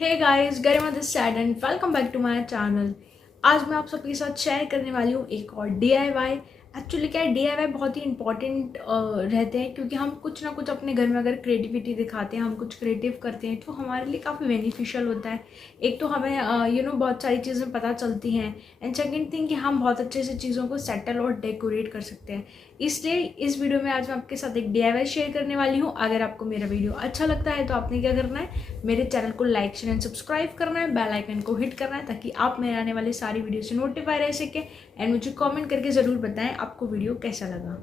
Hey guys, Garima this side and welcome back to my channel. आज मैं आप सबके साथ शेयर करने वाली हूँ एक और डीआईवाई। एक्चुअली क्या है, डीआईवाई बहुत ही इंपॉर्टेंट रहते हैं क्योंकि हम कुछ ना कुछ अपने घर में अगर क्रिएटिविटी दिखाते हैं, हम कुछ क्रिएटिव करते हैं तो हमारे लिए काफ़ी बेनिफिशियल होता है। एक तो हमें बहुत सारी चीज़ें पता चलती हैं एंड सेकेंड थिंग कि हम बहुत अच्छे से चीज़ों को सेटल और डेकोरेट कर सकते हैं। इसलिए इस वीडियो में आज मैं आपके साथ एक डीआईवाई शेयर करने वाली हूँ। अगर आपको मेरा वीडियो अच्छा लगता है तो आपने क्या करना है, मेरे चैनल को लाइक शेयर एंड सब्सक्राइब करना है, बेल आइकन को हिट करना है ताकि आप मेरे आने वाले सारी वीडियो से नोटिफाई रह सके। एंड मुझे कमेंट करके ज़रूर बताएं आपको वीडियो कैसा लगा।